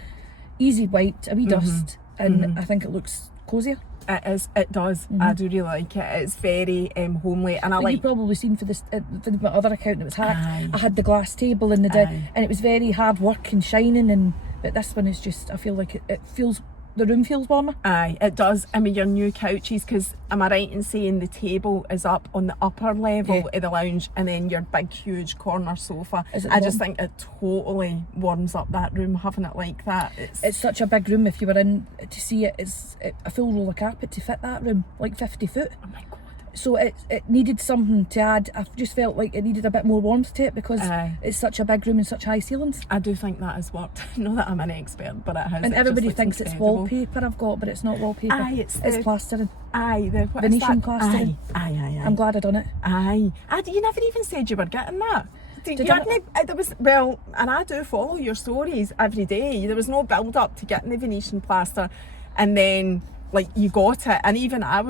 easy wiped, a wee dust, and I think it looks cosier. It is. It does. I do really like it. It's very homely, and I But like. you've probably seen for this for my other account that was hacked. Aye. I had the glass table and Aye. and it was very hard work and shining, but this one is just, I feel like it feels, the room feels warmer. Aye, it does. I mean, your new couches, because am I right in saying the table is up on the upper level of the lounge, and then your big, huge corner sofa? Is it I just warm? think it totally warms up that room, having it like that. It's such a big room. If you were in to see it, it's a full roller carpet to fit that room, like 50 foot. oh my god. So it needed something to add. I just felt like it needed a bit more warmth to it because Aye. it's such a big room and such high ceilings. I do think that has worked. Not that I'm an expert, but it has. And It everybody just looks thinks it's incredible. wallpaper I've got, but it's not wallpaper. Aye, it's plastering. Aye, the what is Venetian that? plastering. Aye. I'm glad I done it. Aye. You never even said you were getting that. Did You I hadn't, there was, well, and I do follow your stories every day. There was no build up to getting the Venetian plaster, and then like you got it, and even I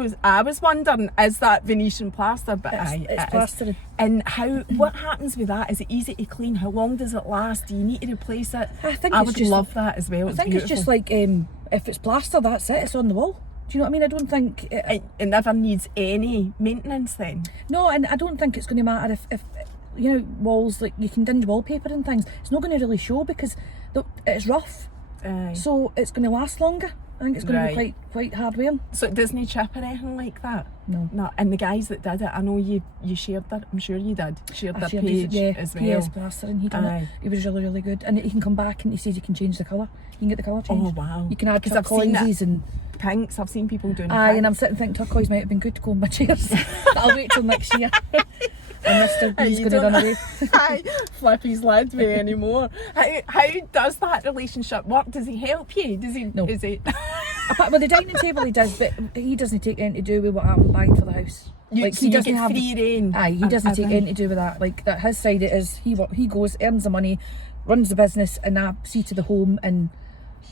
was wondering, is that Venetian plaster? But It's it is. plastering. And what happens with that? Is it easy to clean? How long does it last? Do you need to replace it? I think I it's would just, love that as well. I think it's just like if it's plaster, that's it. It's on the wall. Do you know what I mean? I don't think it never needs any maintenance then. No, and I don't think it's going to matter if you know, walls, like you can dinge wallpaper and things. It's not going to really show because it's rough, Aye. so it's going to last longer. I think it's going to Right. be quite hard wearing. So it doesn't chip or anything like that? No. No. And the guys that did it, I know you shared that. I'm sure you did. Shared I their shared his- page as well. PS plastering. He done Aye. it. He was really really good, and he can come back and he says you can change the colour. You can get the colour changed. Oh wow. You can add 'Cause I've seen turquoises and pinks. I've seen people doing aye, and I'm pinks. sitting thinking turquoise might have been good to go on my chairs. But I'll wait till next year. And Mr. B's You going to don't- run away. Aye, Flippy's led me anymore. How does that relationship work? Does he help you? Does he? No. Is it? Apart with the dining table, he does, but he doesn't take anything to do with what I'm buying for the house. So he you doesn't get have free rein. Aye, he of doesn't take everything. anything to do with that. Like that, his side it is he goes, earns the money, runs the business, and I see to the home. And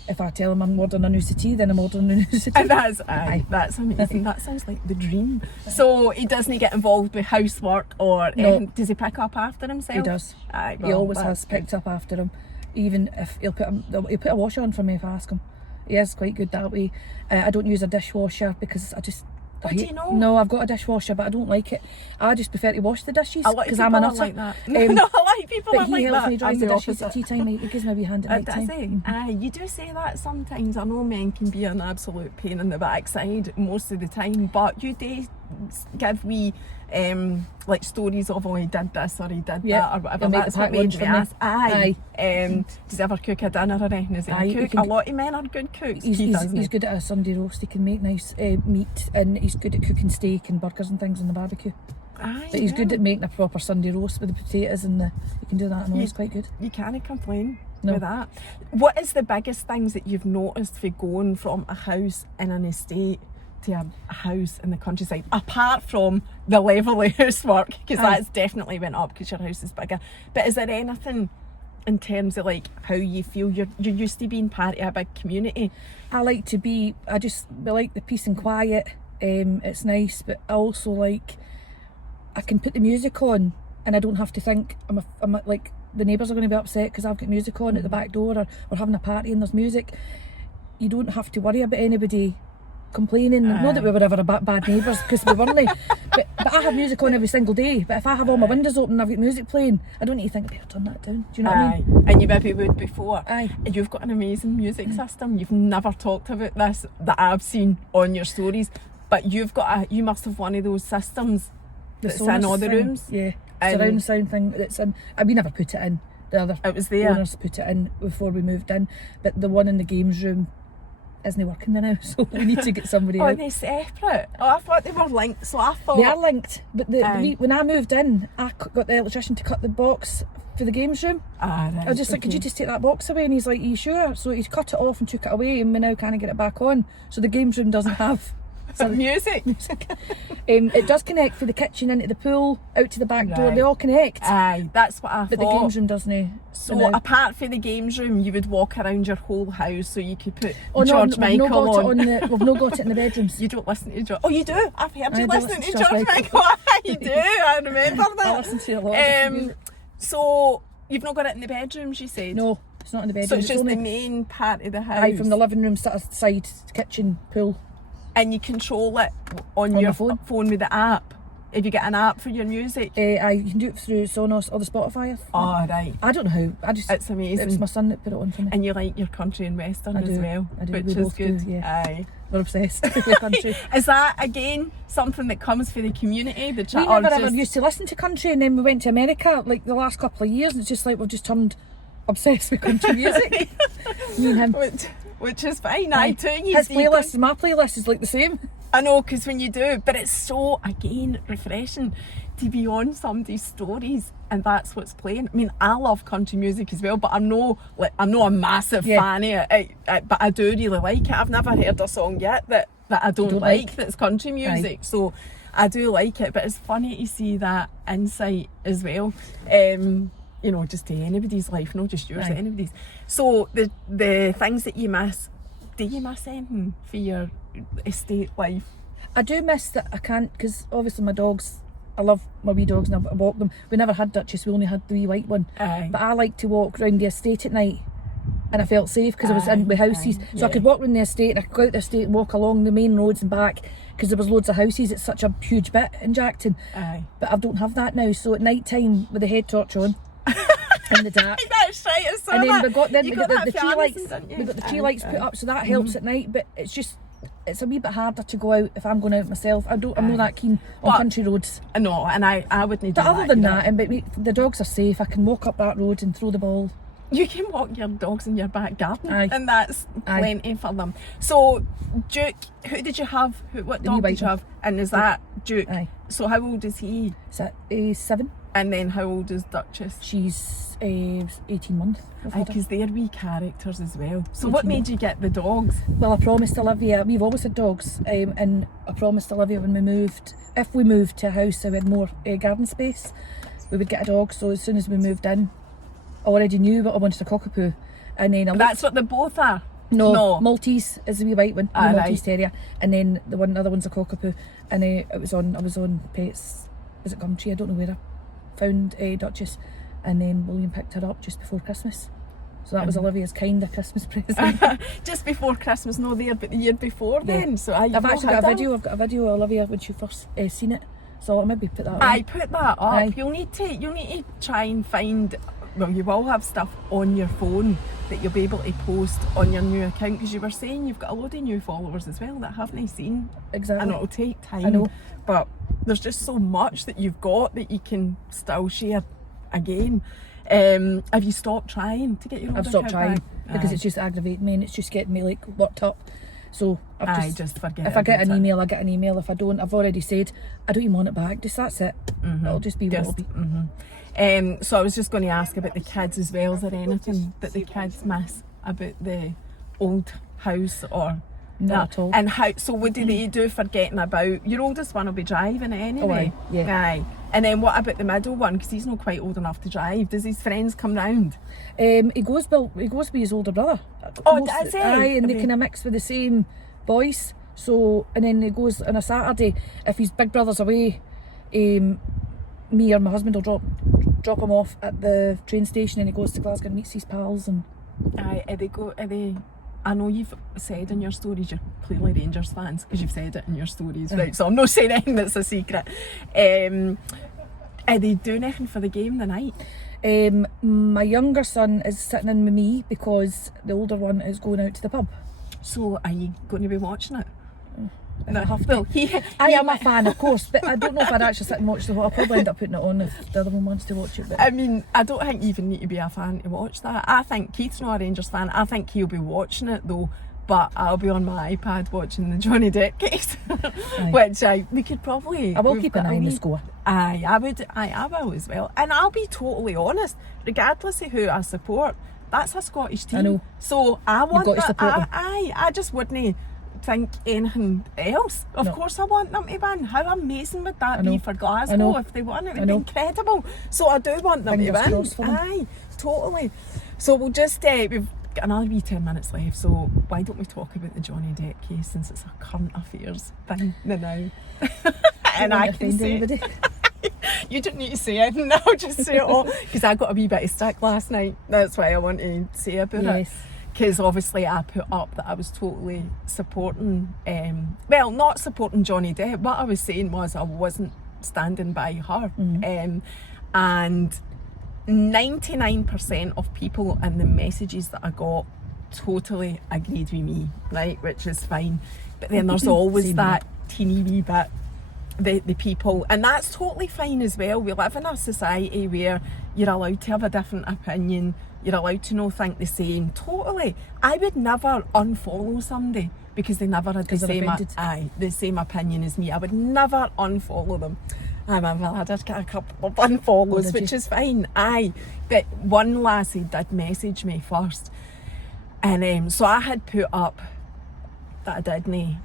if I tell him I'm ordering a new settee, then I'm ordering a new settee. And that's amazing. That sounds like the dream. So he doesn't get involved with housework or No. anything. Does he pick up after himself? He does. Aye, He well, always that's has good. picked up after him. Even if he'll put a wash on for me if I ask him. He is quite good that way. I don't use a dishwasher because I just. Oh, do you know? No, I've got a dishwasher, but I don't like it. I just prefer to wash the dishes A lot of because people I'm a are nutter. like that. No, a lot of people But are he like helps that. me dry I'm the the dishes at opposite. tea time. He gives me a wee hand at night Does time. he? Aye, you do say that sometimes. I know men can be an absolute pain in the backside most of the time, but you do give me like stories of, oh, he did this or he did Yeah, that or whatever. he'll make That's the what packed made lunch me for me. ask. Aye. Does he ever cook a dinner or anything? Is he Aye, a he cook? can- A lot of men are good cooks. He's Keith, isn't he? good at a Sunday roast. He can make nice meat, and he's good at cooking steak and burgers and things on the barbecue. Aye, But he's good well, at making a proper Sunday roast with the potatoes and he can do that and all. It's quite good. You can't complain. No. with that. What is the biggest things that you've noticed for going from a house in an estate to a house in the countryside, apart from the level of housework, because that's definitely went up because your house is bigger, but is there anything in terms of like how you feel? You're used to being part of a big community. I like the peace and quiet. It's nice, but I also like, I can put the music on and I don't have to think I'm like the neighbours are going to be upset because I've got music on at the back door, or we're having a party and there's music. You don't have to worry about anybody complaining. Not that we were ever bad neighbours, because we weren't. but I have music on every single day. But if I have all my windows open and I've got music playing, I don't need to think, I better turn that down. Do you know what I mean? And you maybe would before. Aye. You've got an amazing music system. You've never talked about this that I've seen on your stories, but you must have one of those systems that's in all the rooms. Yeah, surround sound thing that's in. We never put it in. The other it was there. owners put it in before we moved in, but the one in the games room isn't working there now, so we need to get somebody Are out. they separate? Oh, I thought they were linked, so I thought... They are linked, but when I moved in, I got the electrician to cut the box for the games room. Right, I was just like, could you just take that box away? And he's like, are you sure? So he cut it off and took it away, and we now can't get it back on. So the games room doesn't have music. It does connect for the kitchen into the pool, out to the back door. They all connect. Aye, that's what I but thought. the games room doesn't. So apart from the games room, you would walk around your whole house so you could put George Michael on. We've not got it in the bedrooms. You don't listen to George. Oh, you do? I've heard you listening to George George Michael. You do, I remember that. I listen to a lot of music. So you've not got it in the bedrooms, you said? No, it's not in the bedrooms. So it's just only the main part of the house? Aye, from the living room side, kitchen, pool. And you control it on your phone with the app? If you get an app for your music? You can do it through Sonos or the Spotify. Oh, right. I don't know how. It's amazing. It's my son that put it on for me. And you like your country and western as well, I do. which We is both good. do, yeah. Aye. We're obsessed with the country. Is that again something that comes for the community? The We never ever used to listen to country, and then we went to America like the last couple of years, and it's just like we've just turned obsessed with country music. Me and him. Which is fine. I too. His playlist, my playlist is like the same. I know, because when you do, but it's so, again, refreshing to be on somebody's stories and that's what's playing. I mean, I love country music as well, but I'm not a massive fan of it, but I do really like it. I've never heard a song yet that I don't like that's country music. Aye. So I do like it, but it's funny to see that insight as well. Just to anybody's life, not just yours, anybody's. So the things that you miss, do you miss anything for your estate life? I do miss that I can't, because obviously my dogs, I love my wee dogs and I walk them. We never had Duchess, we only had the wee white one. Aye. But I like to walk around the estate at night, and I felt safe because I was in with houses. So I could walk around the estate, and I could go out the estate and walk along the main roads and back, because there was loads of houses. It's such a huge bit in Jackton. Aye. But I don't have that now, so at night time with the head torch on in the dark. That's right, I saw and then that. we got the tree lights. We We got the tree lights put up, so that helps at night. But it's a wee bit harder to go out if I'm going out myself. I'm not that keen on country roads. No, and I wouldn't do that. But other than that, the dogs are safe. I can walk up that road and throw the ball. You can walk your dogs in your back garden, and that's Aye. plenty for them. So, Duke, who did you have? What dog did you have? And is that Duke? Aye. So how old is he? Is 7. And then how old is Duchess? She's 18 months. Because they're wee characters as well. So what made you get the dogs? Well, I promised Olivia, we've always had dogs, and I promised Olivia when we moved, if we moved to a house that had more garden space, we would get a dog. So as soon as we moved in, I already knew what I wanted, a cockapoo. And then that's what they both are? No, Maltese is the wee white one, the Maltese right. Terrier, and then the other one's a cockapoo. And I was on Pets, was it Gumtree? I don't know where I found Duchess, and then William picked her up just before Christmas. So that was Olivia's kind of Christmas present. Just before Christmas, no, the year before then. So I've actually got a video. I've got a video of Olivia when she first seen it. So I'll maybe put that up. Aye, put that up. You'll need to try and find. Well, you will have stuff on your phone that you'll be able to post on your new account, because you were saying you've got a load of new followers as well that haven't seen. Exactly. And it'll take time. I know. But there's just so much that you've got that you can still share again. Have you stopped trying to get your old I've stopped account trying back? because it's just aggravating me, and it's just getting me like worked up. So I've just forget. if I get an about it. email, I get an email. If I don't, I've already said I don't even want it back. Just that's it. It'll just be what it'll be. So I was just going to ask about the kids as well. Is there anything that the kids miss about the old house or Not at all. And how? So what do they do forgetting about? Your oldest one will be driving anyway. Oh, aye, yeah. Aye. And then what about the middle one? Because he's not quite old enough to drive. Does his friends come round? He goes with his older brother. Oh, does he? Aye, and they kind of mix with the same boys. So, and then he goes on a Saturday. If his big brother's away, me or my husband will drop him off at the train station, and he goes to Glasgow and meets his pals. And Aye, are they? I know you've said in your stories you're clearly Rangers fans because you've said it in your stories, right? So I'm not saying anything that's a secret. Are they doing anything for the game tonight? My younger son is sitting in with me because the older one is going out to the pub. So are you going to be watching it? No, Well, I am a fan, of course, but I don't know if I'd actually sit and watch the whole. I'll probably end up putting it on if the other one wants to watch it. But I mean, I don't think you even need to be a fan to watch that. I think Keith's not a Rangers fan. I think he'll be watching it though, but I'll be on my iPad watching the Johnny Depp case, which we could probably. I will keep an eye on the score. Aye, I would. I will as well. And I'll be totally honest, regardless of who I support, that's a Scottish team. I know. So I want got to that. support them. I just wouldn't think anything else. Of course I want them to win. How amazing would that be for Glasgow if they won? It would be incredible. So I do want them to win. Aye, totally. So we'll just we've got another wee 10 minutes left, so why don't we talk about the Johnny Depp case since it's a current affairs thing now. And I can say it. You don't need to say anything, I'll just say it all because I got a wee bit of stick last night. That's why I want to say about it. Because obviously I put up that I was totally supporting, well, not supporting Johnny Depp. What I was saying was I wasn't standing by her. And 99% of people and the messages that I got totally agreed with me, right? Which is fine. But then there's always that teeny wee bit, the people, and that's totally fine as well. We live in a society where you're allowed to have a different opinion. You're allowed to not think the same. Totally. I would never unfollow somebody because they never had the same opinion as me. I would never unfollow them. I did get a couple of unfollows, which is fine. But one lassie did message me first. And so I had put up that I didn't,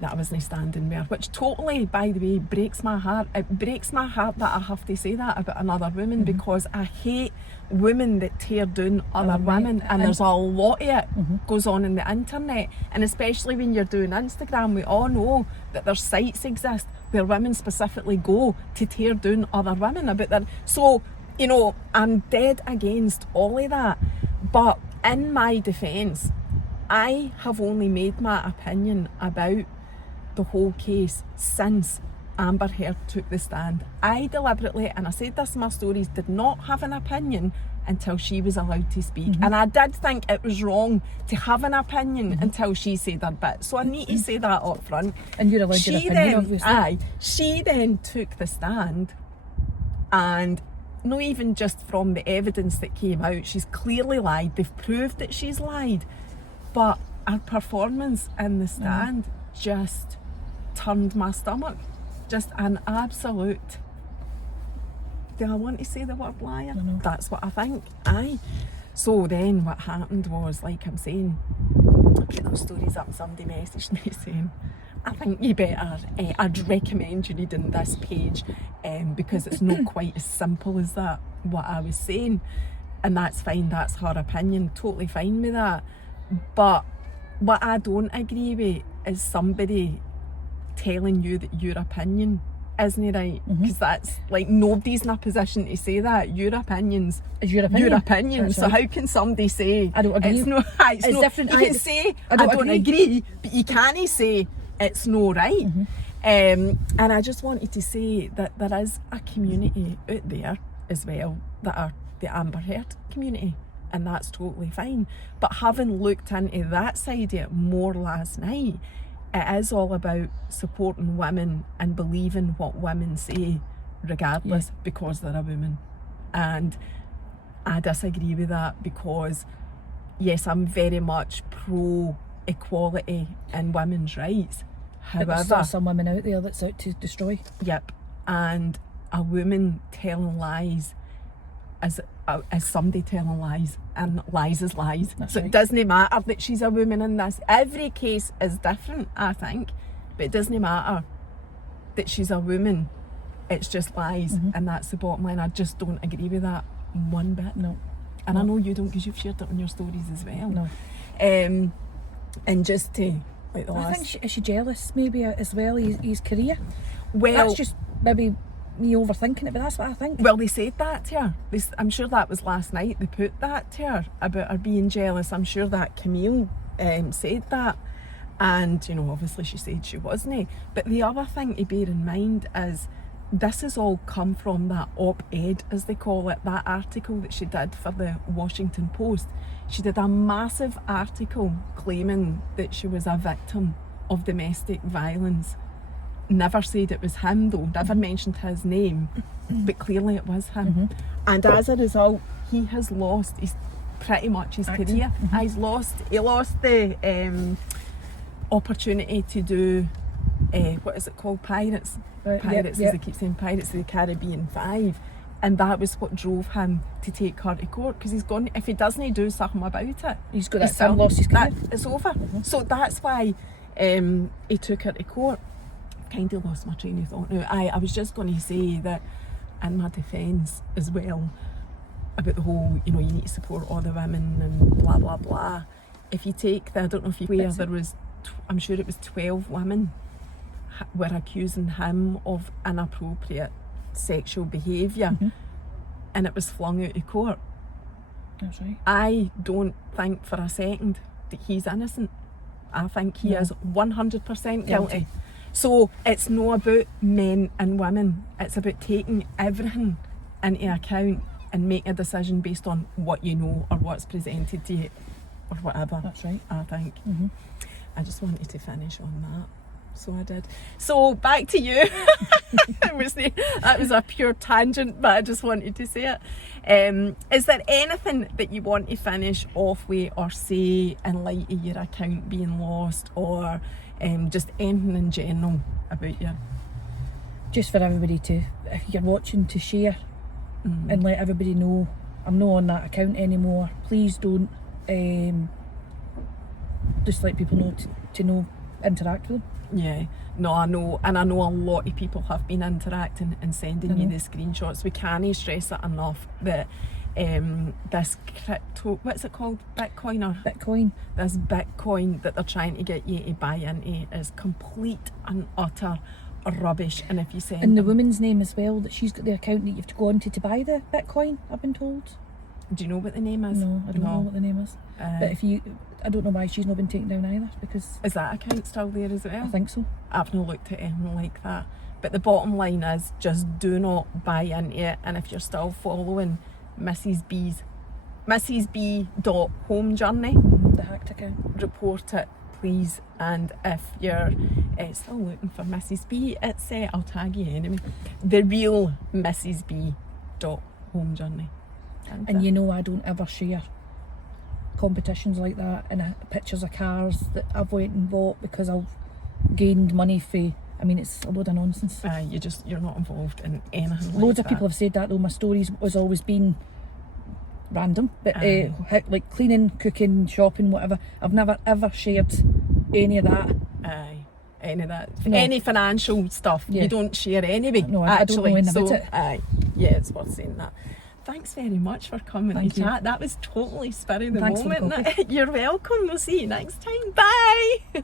that I wasn't standing there, which totally, by the way, breaks my heart. It breaks my heart that I have to say that about another woman because I hate women that tear down other women, and there's a lot of it goes on in the internet, and especially when you're doing Instagram, we all know that there's sites exist where women specifically go to tear down other women about their. So, you know, I'm dead against all of that, but in my defence, I have only made my opinion about the whole case since Amber Heard took the stand. I deliberately, and I said this in my stories, did not have an opinion until she was allowed to speak. And I did think it was wrong to have an opinion until she said her bit. So I need to say that up front. And you're allowed your opinion, obviously. She then took the stand, and not even just from the evidence that came out, she's clearly lied. They've proved that she's lied. But her performance in the stand just turned my stomach. Just an absolute. Do I want to say the word liar? That's what I think. So then what happened was, like I'm saying, I put those stories up and somebody messaged me saying, I think you better, I'd recommend you reading this page because it's not quite as simple as that, what I was saying. And that's fine, that's her opinion, totally fine with that. But what I don't agree with is somebody telling you that your opinion isn't right, because that's like nobody's in a position to say that. Your opinion's your opinion. So how can somebody say I don't agree? It's different. You can say I don't agree, but you can't say it's no right. And I just wanted to say that there is a community out there as well that are the Amber Heard community, and that's totally fine. But having looked into that side of it more last night, it is all about supporting women and believing what women say regardless, because they're a woman. And I disagree with that, because yes, I'm very much pro equality and women's rights. But there's However, still some women out there that's out to destroy. yep, and a woman telling lies as somebody telling lies, and lies is lies. That's so right. It doesn't matter that she's a woman in this. Every case is different, I think, but it doesn't matter that she's a woman. It's just lies, and that's the bottom line. I just don't agree with that one bit. No. And I No. know you don't, because you've shared it on your stories as well. No. And just to, like, the I last... think is she jealous maybe as well, his career? well, That's just maybe me overthinking it, but that's what I think. well, they said that to her. I'm sure that was last night. They put that to her about her being jealous. I'm sure that Camille said that. And, you know, obviously she said she wasn't. But the other thing to bear in mind is this has all come from that op-ed, as they call it, that article that she did for the Washington Post. She did a massive article claiming that she was a victim of domestic violence. Never said it was him though, never mentioned his name, but clearly it was him. And as a result, he has lost pretty much his career. He lost the opportunity to do what is it called, Pirates? Pirates, as they keep saying, Pirates of the Caribbean 5. And that was what drove him to take her to court, because he's gone, if he doesn't do something about it, He's got that film, lost his career. it's over. So that's why he took her to court. Kind of lost my train of thought now. I was just going to say that in my defence as well, about the whole, you know, you need to support all the women and blah blah blah. If you take I don't know if you where there was, I'm sure it was 12 women were accusing him of inappropriate sexual behaviour, and it was flung out of court. That's right. I don't think for a second that he's innocent. I think he is 100% guilty. So it's not about men and women. It's about taking everything into account and making a decision based on what you know or what's presented to you or whatever. That's right. I think. I just wanted to finish on that. So I did. So back to you. That was a pure tangent, but I just wanted to say it. Is there anything that you want to finish off with or say in light of your account being lost, or just anything in general about you? Just for everybody to, if you're watching, to share and let everybody know I'm not on that account anymore. Please don't. Just let people know to know, interact with them. Yeah, no, I know, and I know a lot of people have been interacting and sending you the screenshots. We can't stress it enough that this crypto, what's it called, Bitcoin, this Bitcoin that they're trying to get you to buy into is complete and utter rubbish. And if you send and the woman's name as well, that she's got the account that you have to go onto to buy the Bitcoin, I've been told. Do you know what the name is? No, I don't know what the name is. But if you, I don't know why she's not been taken down either, because is that account still there as well? I think so. I've not looked at anything like that. But the bottom line is, just do not buy into it. And if you're still following Mrs. B dot home journey, The hacked account. report it, please. And if you're still looking for Mrs. B, it's I'll tag you anyway. The real Mrs. B dot home journey. And you know I don't ever share competitions like that and pictures of cars that I've went and bought because I've gained money for. I mean, it's a load of nonsense. You're not involved in anything like Loads that. of people have said that though. My stories has always been random, but like cleaning, cooking, shopping, whatever. I've never ever shared any of that. Any of that, No. any financial stuff, you don't share anyway. No, I don't know anything about it. Yeah, it's worth saying that. Thanks very much for coming Thank to you. chat. That was totally spur of the Thanks for the moment. coffee. You're welcome. We'll see you next time. Bye.